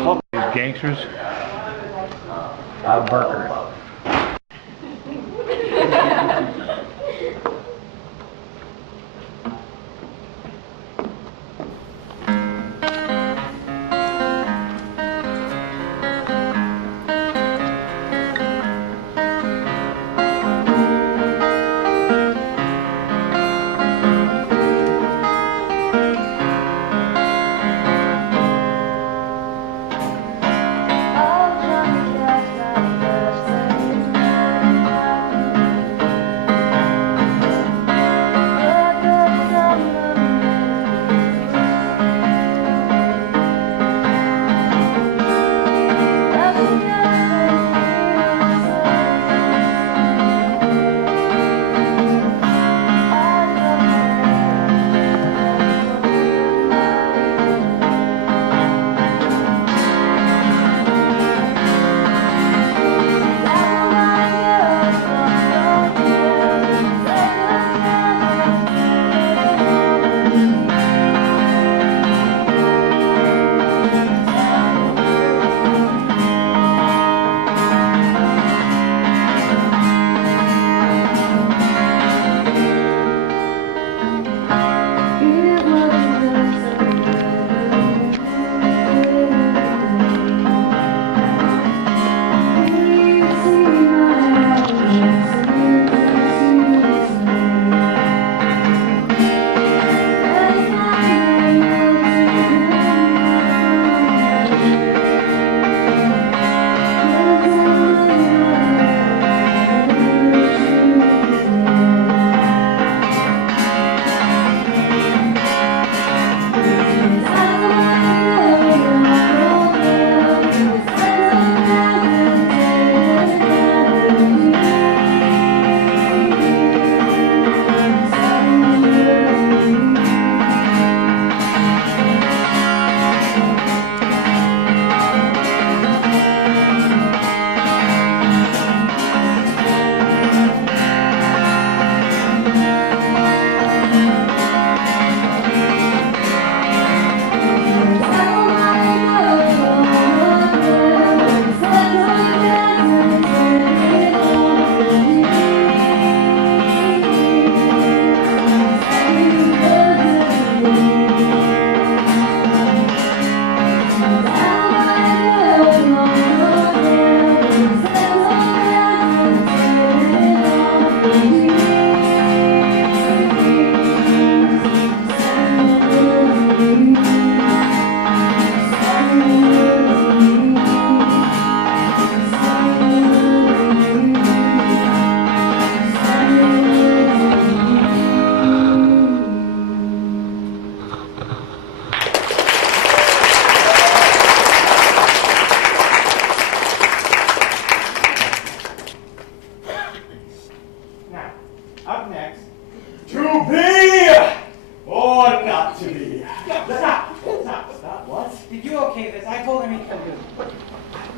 These gangsters. Burger.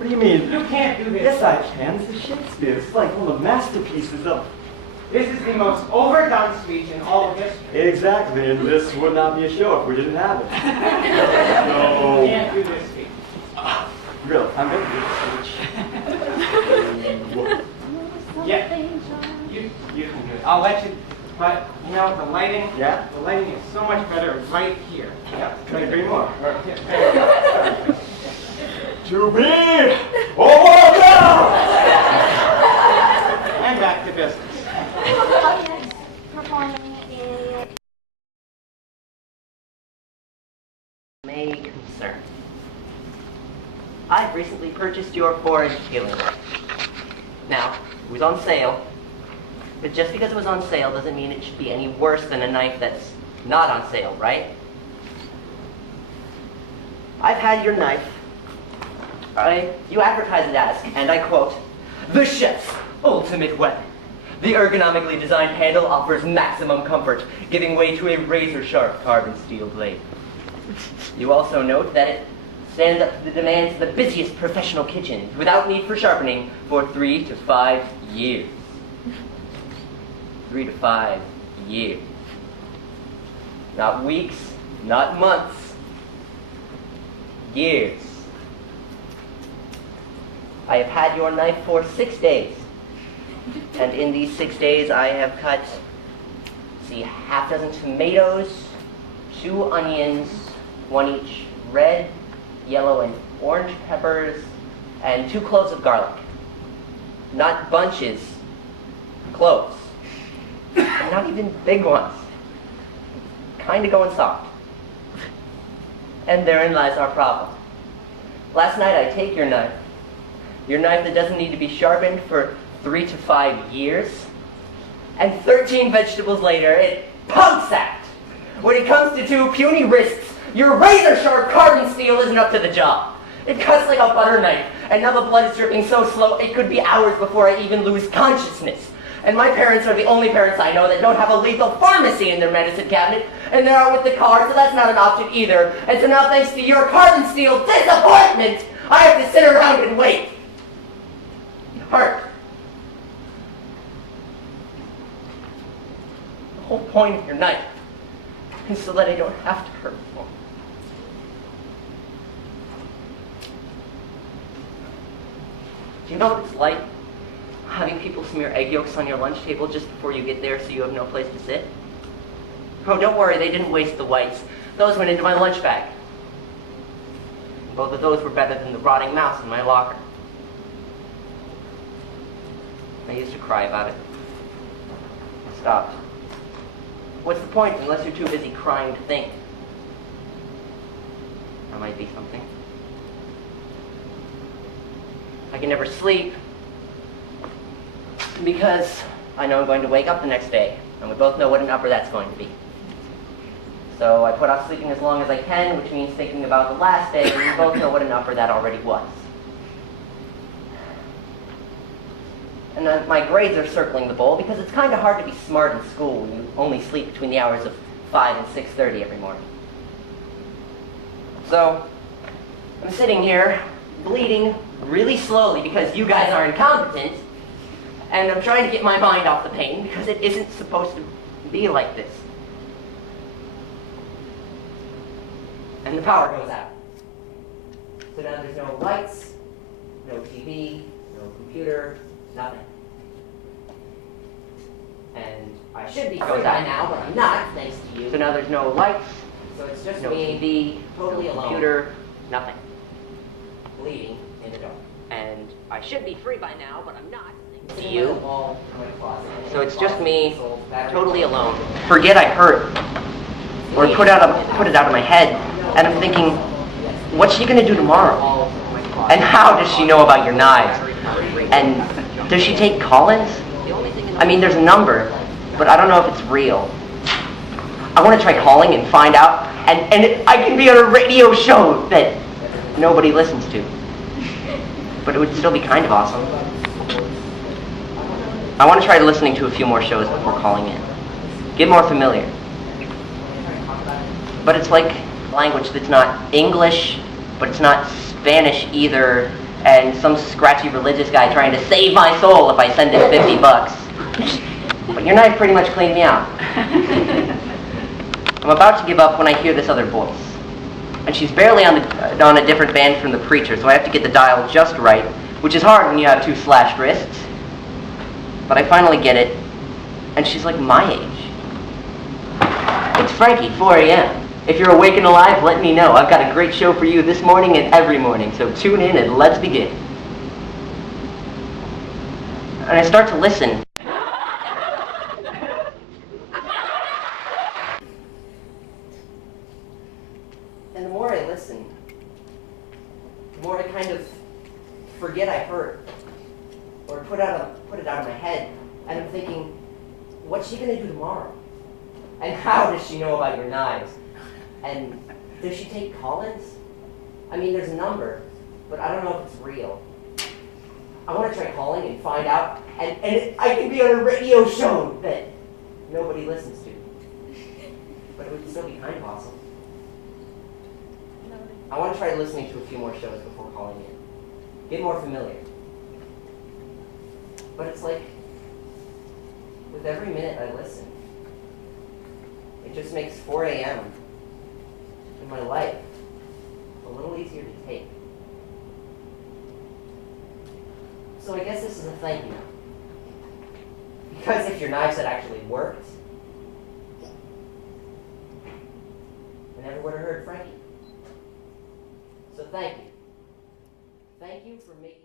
What do you mean? You can't do this. Yes, I can. This is Shakespeare. It's like one of the masterpieces of... This is the most overdone speech in all of history. Exactly, and this would not be a show if we didn't have it. You can't do this speech. Really, I'm going to do this speech. Yeah. You can do it. I'll let you, but you know, the lighting, Yeah? the lighting is so much better right here. Yeah, couldn't agree more. To be Oh, no! and back to business. Audience performing a May concern. I've recently purchased your 4-inch peeling knife. Now, it was on sale, but just because it was on sale doesn't mean it should be any worse than a knife that's not on sale, right? I've had your knife. You advertise it as, and I quote, "The chef's ultimate weapon. The ergonomically designed handle offers maximum comfort, giving way to a razor-sharp carbon steel blade." You also note that it stands up to the demands of the busiest professional kitchens without need for sharpening for 3 to 5 years. 3 to 5 years. Not weeks, not months. Years. I have had your knife for 6 days. And in these 6 days, I have cut, see, half a dozen tomatoes, 2 onions, 1 each red, yellow, and orange peppers, and 2 cloves of garlic. Not bunches, cloves. And not even big ones. Kind of going soft. And therein lies our problem. Last night I take your knife that doesn't need to be sharpened for 3 to 5 years, and 13 vegetables later, it pumps out. When it comes to 2 puny wrists, your razor-sharp carbon steel isn't up to the job. It cuts like a butter knife, and now the blood is dripping so slow it could be hours before I even lose consciousness. And my parents are the only parents I know that don't have a lethal pharmacy in their medicine cabinet, and they're out with the car, so that's not an option either. And so now, thanks to your carbon steel disappointment, I have to sit around and wait. It hurts. The whole point of your knife is so that I don't have to hurt more. Do you know what it's like having people smear egg yolks on your lunch table just before you get there so you have no place to sit? Oh, don't worry, they didn't waste the whites. Those went into my lunch bag. Both of those were better than the rotting mouse in my locker. I used to cry about it. I stopped. What's the point unless you're too busy crying to think? That might be something. I can never sleep because I know I'm going to wake up the next day, and we both know what an upper that's going to be. So I put off sleeping as long as I can, which means thinking about the last day, and we both know what an upper that already was. And my grades are circling the bowl because it's kind of hard to be smart in school when you only sleep between the hours of 5 and 6:30 every morning. So I'm sitting here bleeding really slowly because you guys are incompetent, and I'm trying to get my mind off the pain because it isn't supposed to be like this. And the power goes out. So now there's no lights, no TV, no computer, nothing. And I should be goes out now, but I'm not, thanks to you. So now there's no lights, so it's just no TV, totally alone. Computer, nothing. Bleeding in the dark. And I should be free by now, but I'm not. To you. So it's just me, totally alone. Forget I hurt, or put it out of my head. And I'm thinking, what's she gonna do tomorrow? And how does she know about your knives? And does she take call-ins? I mean, there's a number, but I don't know if it's real. I want to try calling and find out, and I can be on a radio show that nobody listens to. But it would still be kind of awesome. I want to try listening to a few more shows before calling in. Get more familiar. But it's like language that's not English, but it's not Spanish either, and some scratchy religious guy trying to save my soul if I send him $50. But your knife pretty much cleaned me out. I'm about to give up when I hear this other voice. And she's barely on a different band from the preacher, so I have to get the dial just right, which is hard when you have 2 slashed wrists. But I finally get it, and she's like my age. It's Frankie, 4 a.m. If you're awake and alive, let me know. I've got a great show for you this morning and every morning, so tune in and let's begin. And I start to listen. And the more I listen, the more I kind of forget I heard, or put it out of my head, and I'm thinking, what's she gonna do tomorrow? And how does she know about your knives? And does she take call-ins? I mean, there's a number, but I don't know if it's real. I want to try calling and find out, and I can be on a radio show that nobody listens to. But it would still be kind of awesome. I want to try listening to a few more shows before calling in. Get more familiar. But it's like, with every minute I listen, it just makes 4 a.m. in my life a little easier to take. this as a thank you. Because if your knives had actually worked, I never would have heard Frankie. So thank you. Thank you for making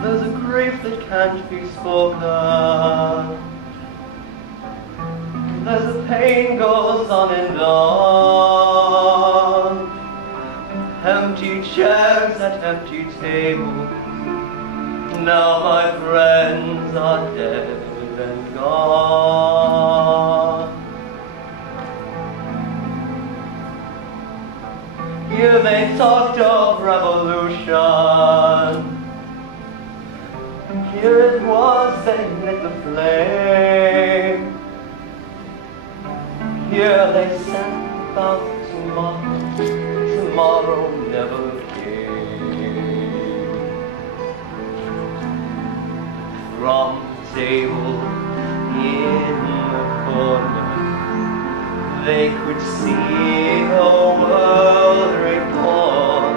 There's a grief that can't be spoken. There's a pain goes on and on. chairs at empty tables. Now my friends are dead and gone. Here they talked of revolution. Here it was they lit the flame. Here they sang about tomorrow. Tomorrow never came. From the table in the corner, they could see a world report,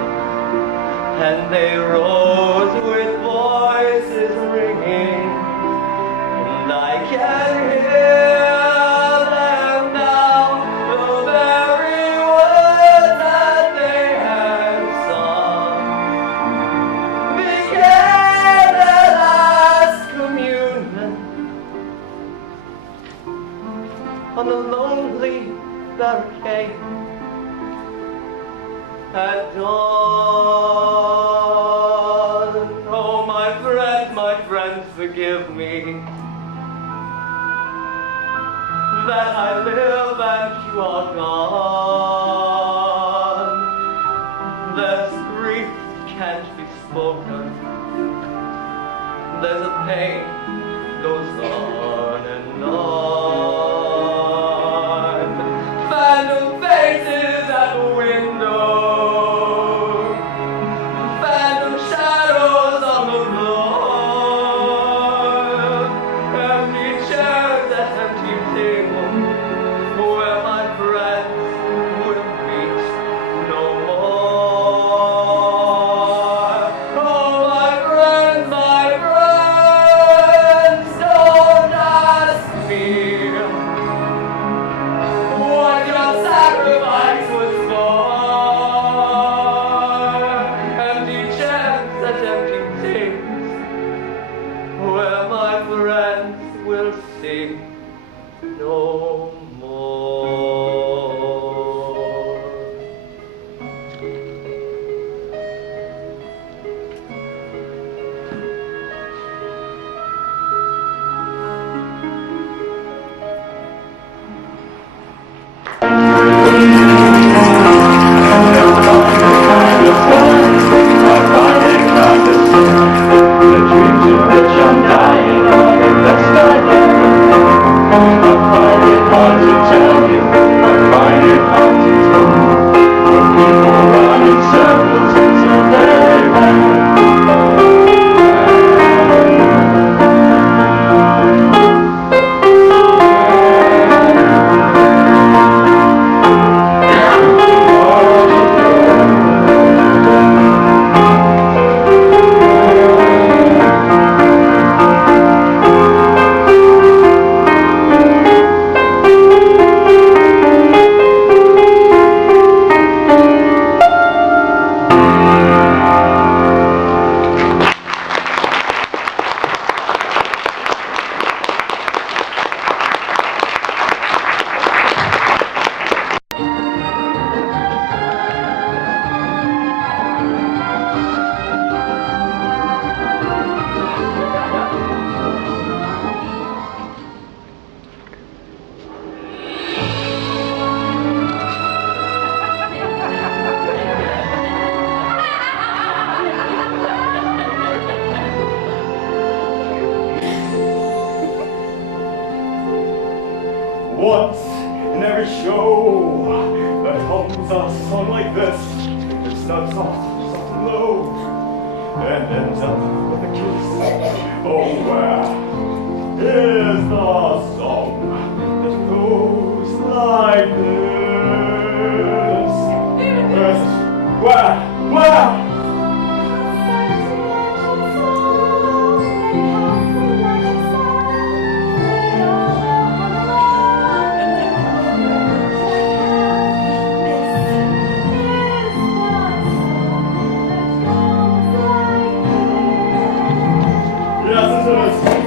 and they rose with voices ringing, and I can hear them now, the very words that they had sung began their last communion on a lonely barricade at dawn. Oh, my friend, forgive me that I live and you are gone. There's grief that can't be spoken. There's a pain that goes on and on. Phantom faces at the window, phantom shadows on the floor, empty chairs at empty tables, where my friends will meet no more. Oh, my friends, don't ask me what your sacrifice was for. Empty chairs at empty tables, where my friends will see no more. Once in every show that hums a song like this, it starts off soft and low and ends up with a kiss. Oh, where is the song that goes like this? Yes, where?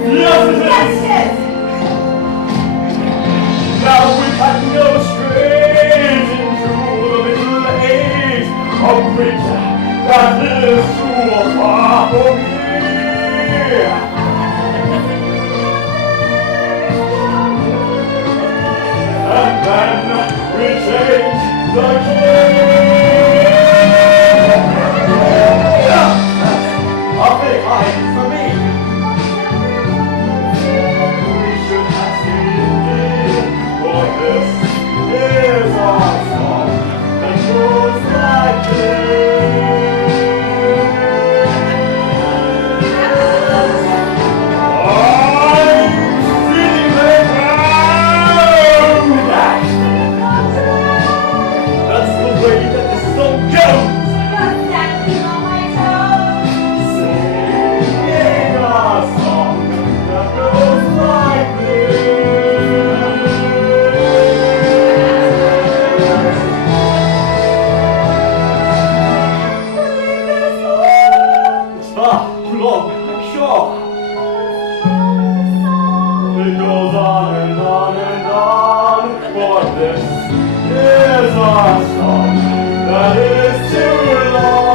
Yes, it is. Now we can go straight. is too far for me. And then we change the key. A big high for me. We should have stayed, for this is our song that goes like this. I'm feeling like that's the way that this song goes. Singing a song that goes like this. It's far too long, I'm sure. It goes on and on and on, for this is a song that is too long.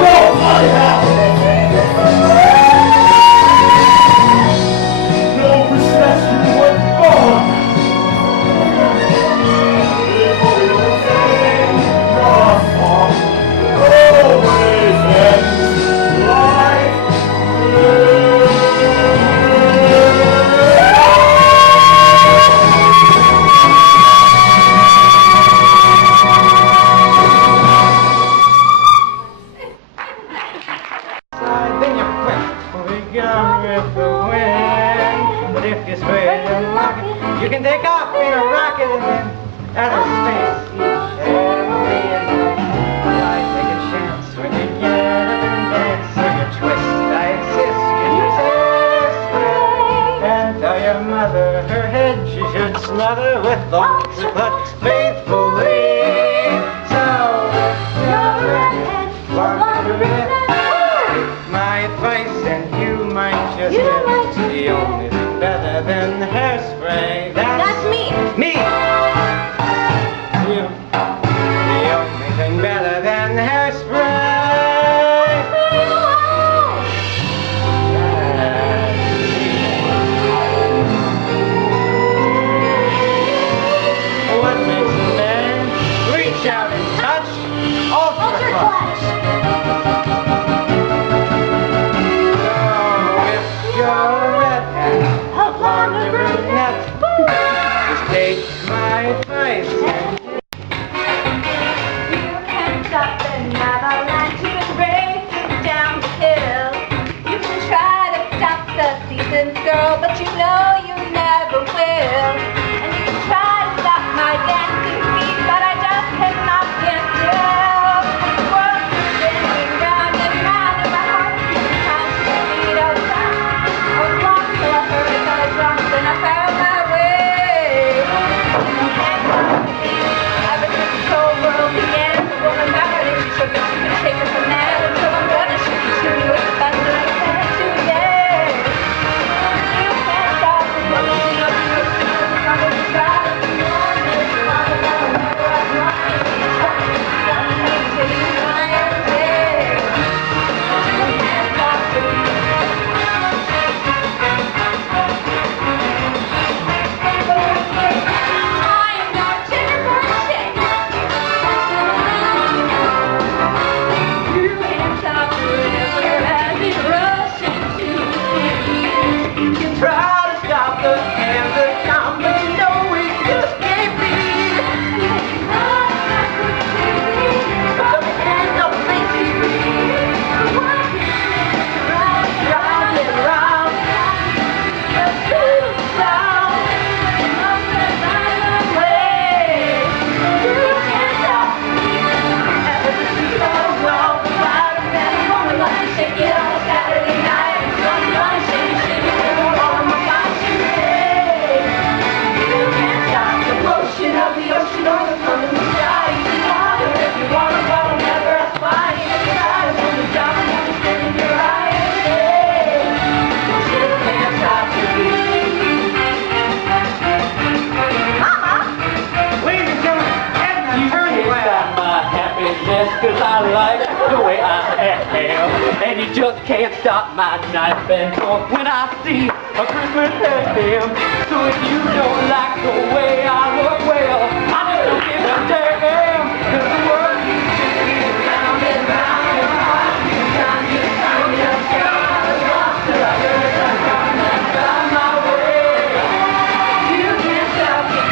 Oh, bloody hell! No respect, you were born. Before we don't sing a song, always ends like this. Then you quit. We gone with the wind. But if you spread your locket, you can take off in a rocket and then out of space each every night. Why take a chance when you get up and dance? So you twist, I insist, you use hairspray. And tell your mother her head she should smother with thoughts but faithfully. So your head, wonder if my advice and you might just get the only thing better than hairspray. That's me. Me! You. The only thing better than hairspray. What makes a man can't stop my knife and fork when I see a Christmas ham. So if you don't like the way I look, well, I just don't give a damn. 'Cause the world keeps spinning round and round and round. You time you see me, I'm lost till I get it on my way. You can't stop me.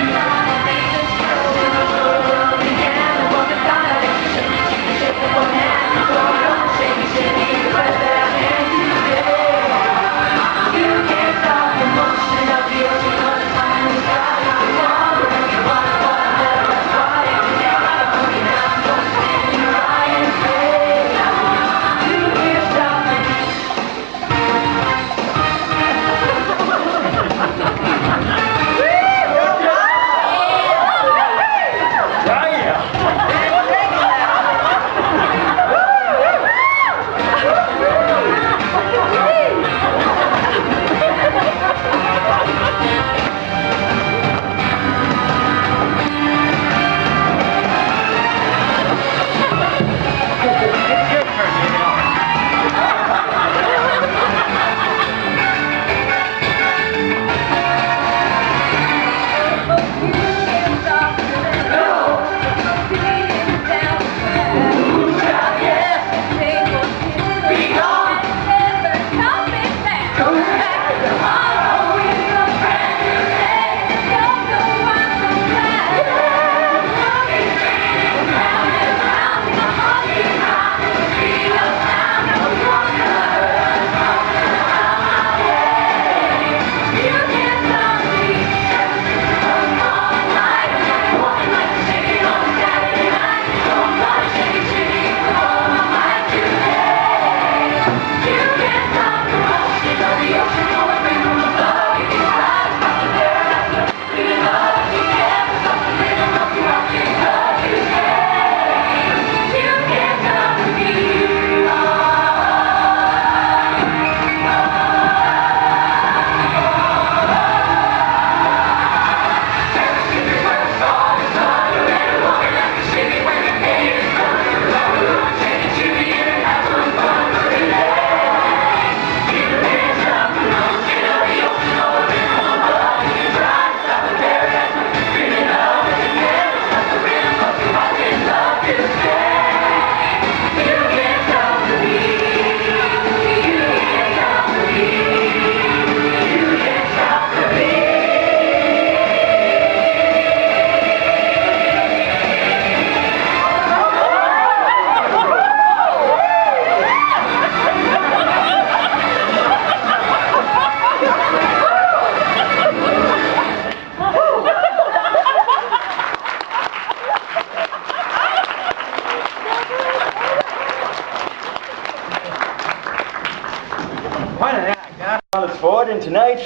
And tonight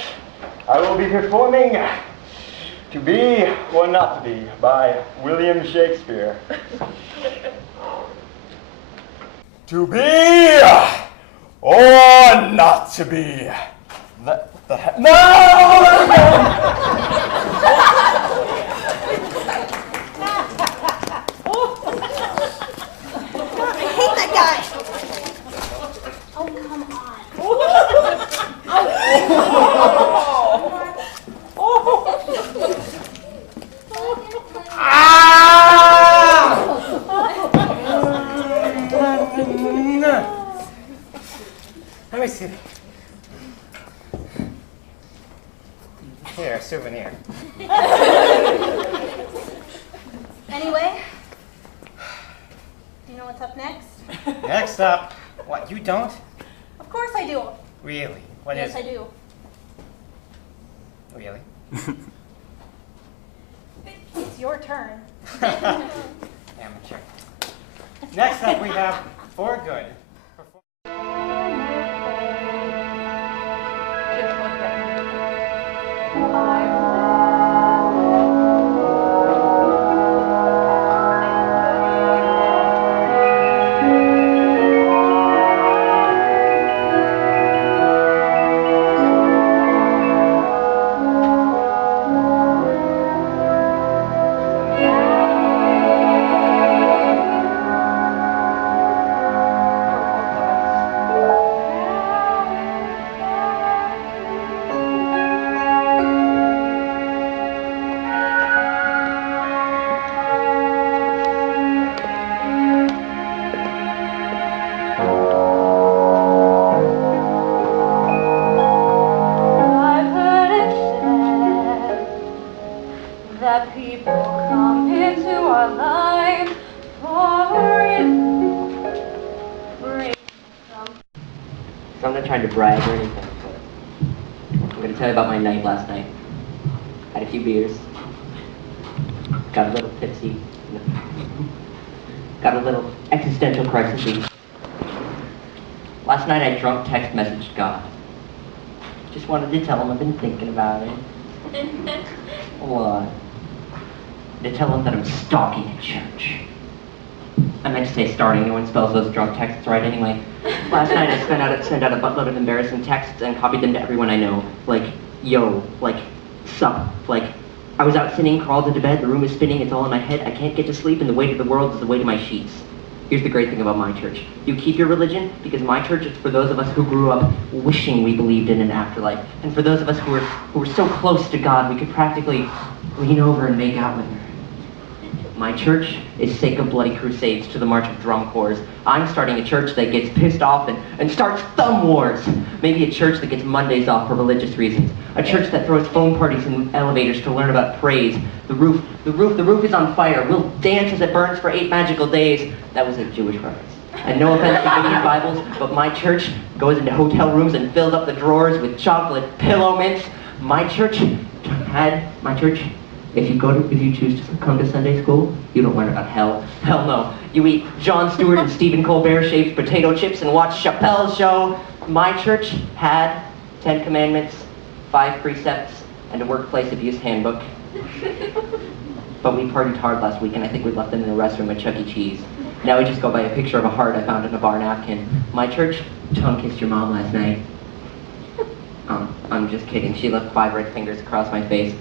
I will be performing To Be or Not to Be by William Shakespeare. To be or not to be? No! I hate that guy. Oh, come on. Let me see. Here, a souvenir. Anyway, you know what's up next? Next up, what, you don't? Of course I do. Really? What yes, is I it? do. Really? It's your turn. Amateur. Next up, we have For Good. that people come into our lives for it. So I'm not trying to brag or anything, but I'm going to tell you about my night last night. Had a few beers, got a little tipsy, got a little existential crisis. Last night I drunk text messaged God. Just wanted to tell him I've been thinking about it. What? To tell him that I'm stalking at church. I meant to say starting, no one spells those drunk texts right anyway. Last night I sent out a buttload of embarrassing texts and copied them to everyone I know. Like, yo, like, sup, like, I was out sitting, crawled into bed, the room is spinning, it's all in my head, I can't get to sleep, and the weight of the world is the weight of my sheets. Here's the great thing about my church. You keep your religion, because my church is for those of us who grew up wishing we believed in an afterlife, and for those of us who were so close to God we could practically lean over and make out with her. My church is sick of bloody crusades to the march of drum corps. I'm starting a church that gets pissed off and starts thumb wars. Maybe a church that gets Mondays off for religious reasons. A church that throws phone parties in elevators to learn about praise. The roof is on fire. We'll dance as it burns for 8 magical days. That was a Jewish reference. And no offense to Indian Bibles, but my church goes into hotel rooms and fills up the drawers with chocolate pillow mints. My church, if you choose to come to Sunday school, you don't learn about hell. Hell no. You eat Jon Stewart and Stephen Colbert shaved potato chips and watch Chappelle's show. My church had 10 commandments, 5 precepts, and a workplace abuse handbook. But we partied hard last week, and I think we left them in the restroom at Chuck E. Cheese. Now we just go by a picture of a heart I found in a bar napkin. My church tongue kissed your mom last night. I'm just kidding. She left 5 red fingers across my face.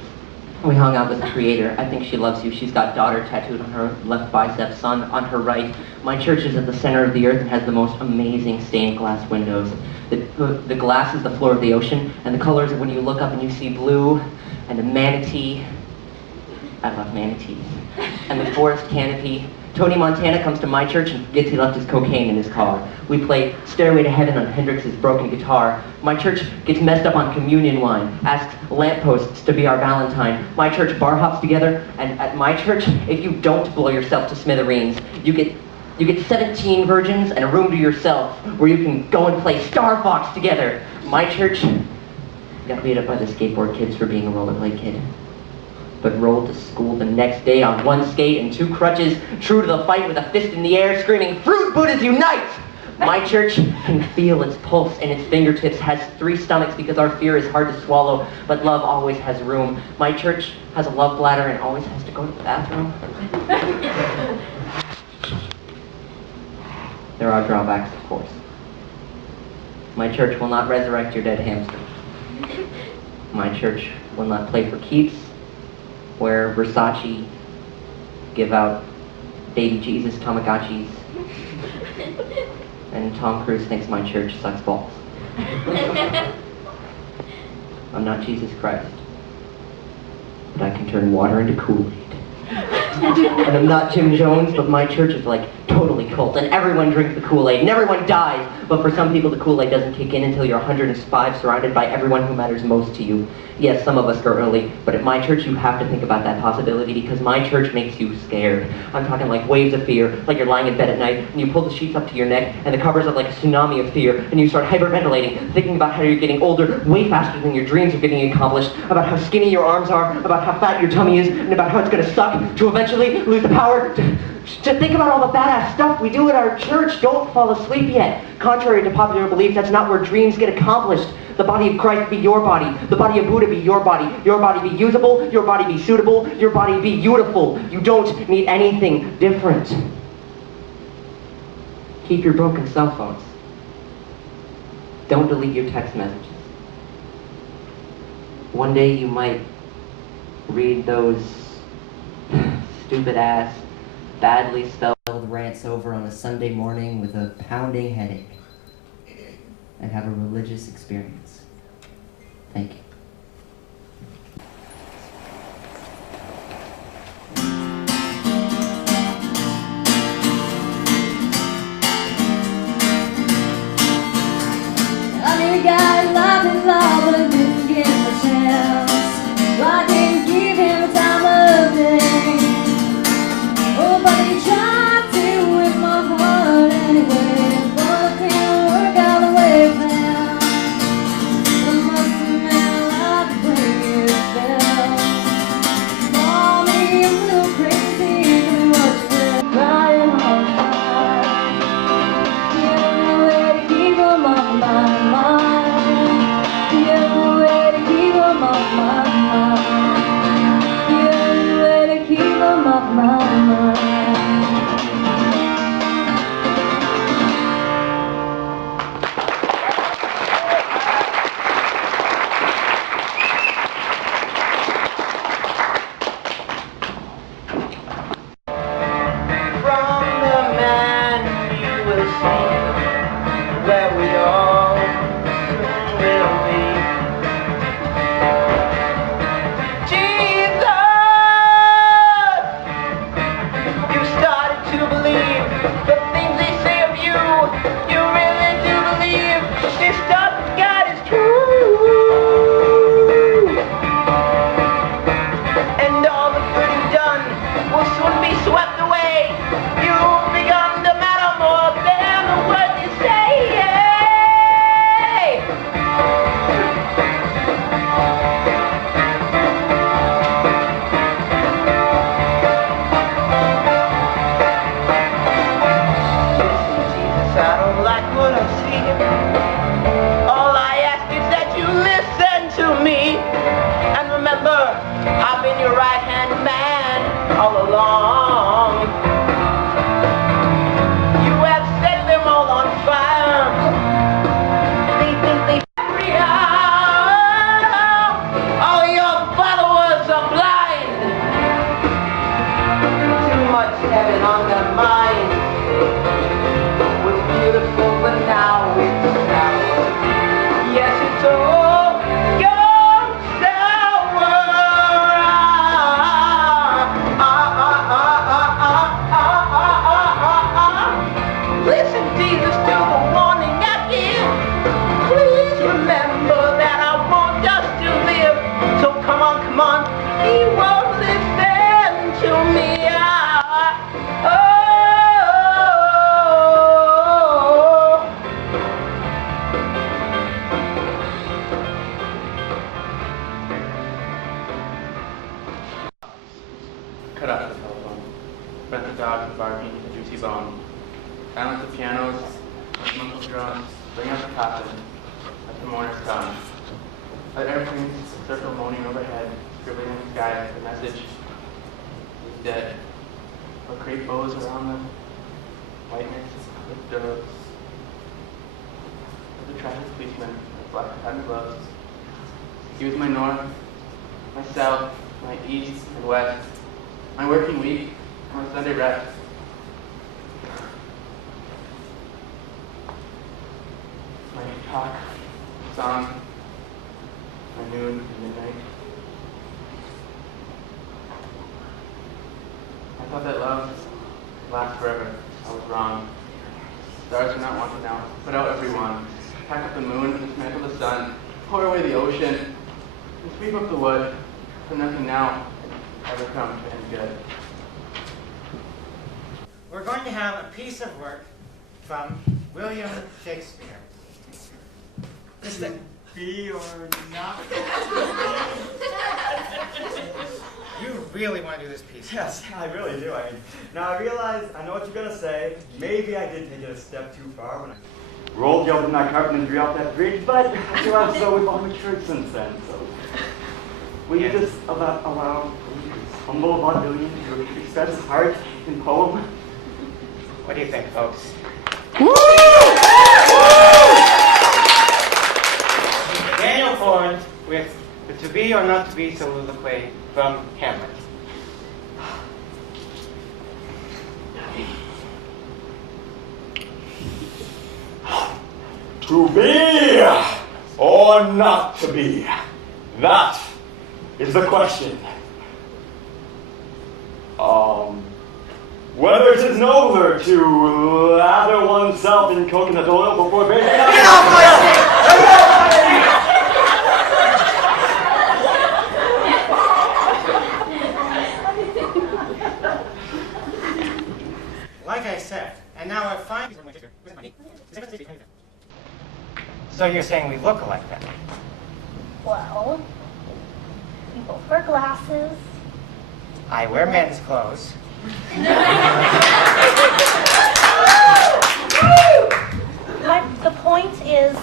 We hung out with the Creator. I think she loves you. She's got daughter tattooed on her left bicep, son on her right. My church is at the center of the earth and has the most amazing stained glass windows. The glass is the floor of the ocean, and the colors of when you look up and you see blue and a manatee. I love manatees. And the forest canopy. Tony Montana comes to my church and forgets he left his cocaine in his car. We play Stairway to Heaven on Hendrix's broken guitar. My church gets messed up on communion wine, asks lampposts to be our Valentine. My church bar hops together, and at my church, if you don't blow yourself to smithereens, you get 17 virgins and a room to yourself where you can go and play Star Fox together. My church got beat up by the skateboard kids for being a rollerblade kid, but rolled to school the next day on 1 skate and 2 crutches, true to the fight with a fist in the air, screaming, "Fruit Buddhas unite!" My church can feel its pulse and its fingertips, has 3 stomachs because our fear is hard to swallow, but love always has room. My church has a love bladder and always has to go to the bathroom. There are drawbacks, of course. My church will not resurrect your dead hamster. My church will not play for keeps, where Versace give out baby Jesus Tamagotchis, and Tom Cruise thinks my church sucks balls. I'm not Jesus Christ, but I can turn water into Kool-Aid. And I'm not Jim Jones, but my church is like totally cult, and everyone drinks the Kool-Aid, and everyone dies. But for some people, the Kool-Aid doesn't kick in until you're 105, surrounded by everyone who matters most to you. Yes, some of us go early, but at my church, you have to think about that possibility because my church makes you scared. I'm talking like waves of fear, like you're lying in bed at night, and you pull the sheets up to your neck, and the covers are like a tsunami of fear, and you start hyperventilating, thinking about how you're getting older way faster than your dreams are getting accomplished, about how skinny your arms are, about how fat your tummy is, and about how it's going to suck to eventually lose the power to think about all the badass stuff we do at our church. Don't fall asleep yet. Contrary to popular belief, that's not where dreams get accomplished. The body of Christ be your body. The body of Buddha be your body. Your body be usable. Your body be suitable. Your body be beautiful. You don't need anything different. Keep your broken cell phones. Don't delete your text messages. One day you might read those stupid-ass, badly spelled rants over on a Sunday morning with a pounding headache and have a religious experience. Thank you. I knew a guy loved his love, but didn't give him a chance. So I didn't give him a time of all along. You have set them all on fire. They think they free out. All your followers are blind. Too much heaven on their minds. Was beautiful, but now it's sour. Yes, it's all gone sour. Listen, Jesus, to the warning I give. Please remember that I want us to live. So come on, he won't listen to me. Cut out the telephone. Rent the dog and barking a juicy bone. Silence the pianos, muffled drums, bring out the coffin. Let the mourners come. Let everything circle moaning overhead, scribbling in the sky the message is dead. Or crepe bows around the whiteness with doves. Let the traffic policeman with black cotton gloves. He was my north, my south, my east and west. My working week, my Sunday rest. My talk, song, my noon and midnight. I thought that love lasts forever. I was wrong. Stars are not wanted now. Put out everyone. Pack up the moon and dismantle the sun. Pour away the ocean and sweep up the wood. For nothing now ever come to any good. We're going to have a piece of work from William Shakespeare. Be or not? You really want to do this piece? Yes, I really do. Now I realize, I know what you're gonna say. Maybe I did take it a step too far when I rolled you up in that carpet and drew out that bridge, but I feel as though we've all matured since then, so. Will you just allow this humble vaudevillian to express his heart in poem? What do you think, folks? Daniel Ford with the To Be or Not to Be soliloquy from Hamlet. To be or not to be? That is the question. Whether it is nobler to lather oneself in coconut oil before bathing. Get off my Like I said, and now I find. So you're saying we look alike then? Well, we both wear glasses. I wear men's clothes. The point is,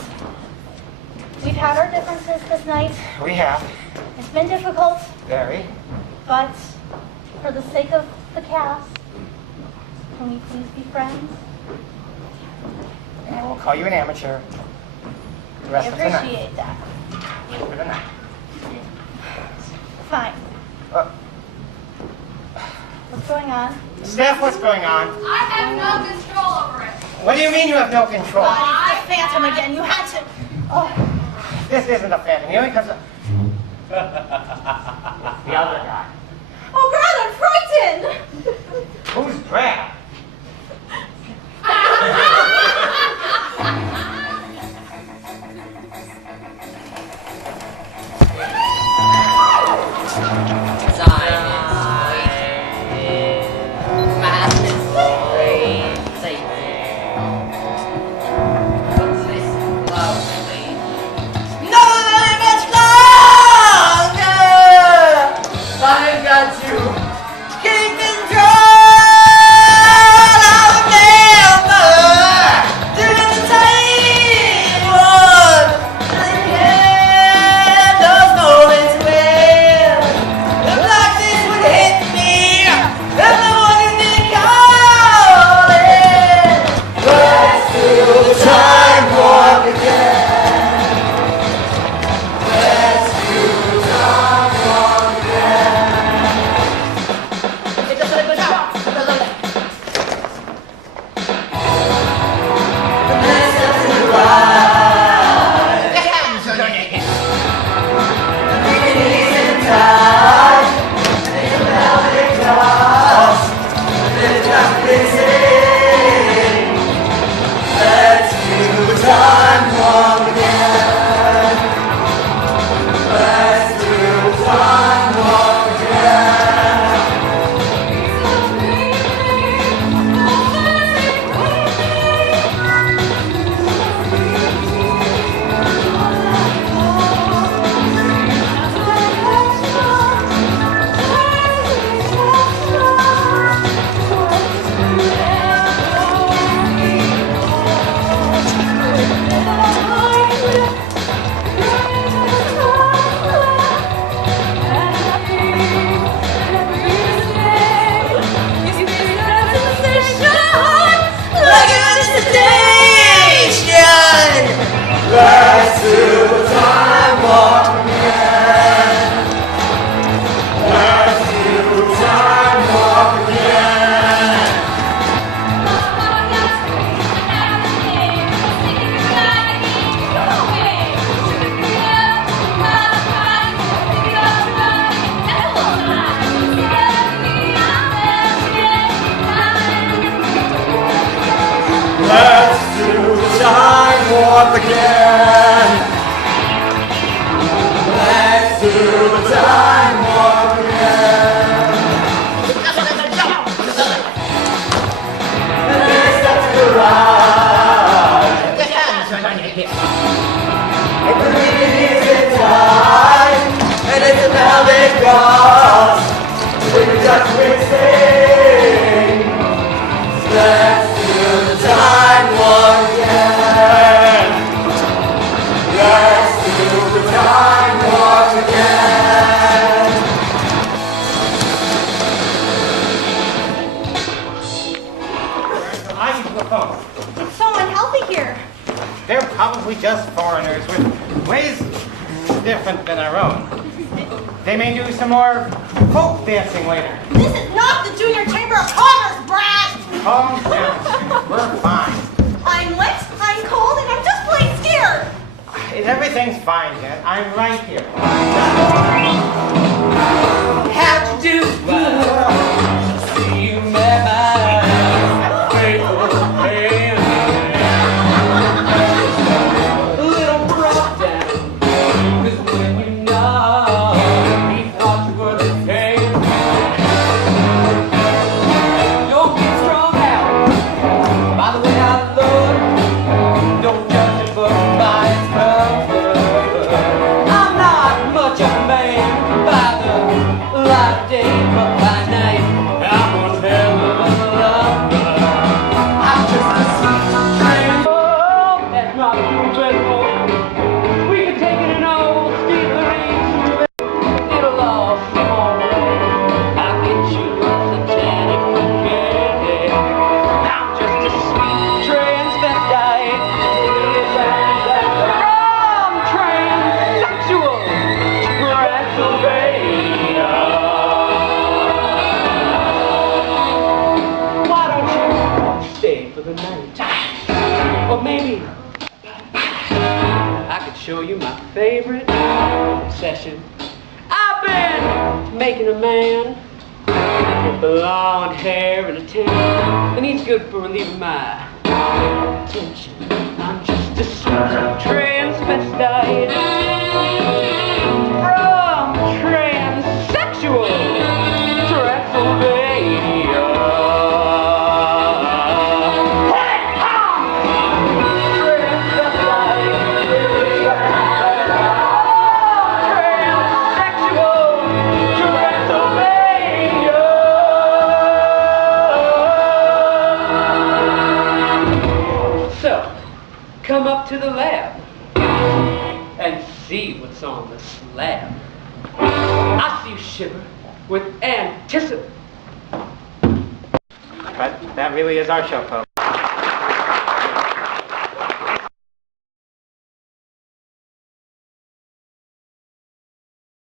we've had our differences this night. We have. It's been difficult, Very. but for the sake of the cast, can we please be friends? And we'll call you an amateur. The I rest of the night. appreciate that. For the night. Fine. What's going on? Steph, what's going on? I have no control over it. What do you mean you have no control? I Phantom again. You had to. Oh, This isn't a phantom. Here he comes. The other guy. oh God, I'm frightened. Who's Brad? I've got to keep control of member during the time those moments when the blackness would hit me again. Let's do the time warp again. And next up to the right. It breathes in time, and it's a pelvic cross. We just sing. Let's do the time warp again. Let's do the time warp again. I use the phone. It's so unhealthy here. They're probably just foreigners with ways different than our own. They may do some more folk dancing later. This is not the Junior Chamber of Commerce, Brad! Calm down. We're fine. I'm wet, I'm cold, and I'm just plain scared. Everything's fine, Jen. I'm right here. How'd you do? See you met my a little brought down. 'Cause when you know he thought you were the king. Don't get strung out by the way I look. Don't judge a book by its cover. I'm not much of a man by the light of day, but by night I'm one hell of a lover. I'm just a sweet train. Oh, that's not beautiful. We can take it in old stealing. It'll all seem alright. I'll get you a satanic bouquet. I'm just a sweet transvestite. I'm transsexual. Transylvania. Why don't you stay for the night? Or maybe I could show you my favorite obsession. I've been making a man with blonde hair and a tan, and he's good for relieving my tension. I'm just a sweet transvestite from transsexual Transylvania. Hey, so, come up to the lab and see what's on the slab. I see you shiver with anticipation. But that really is our show, folks.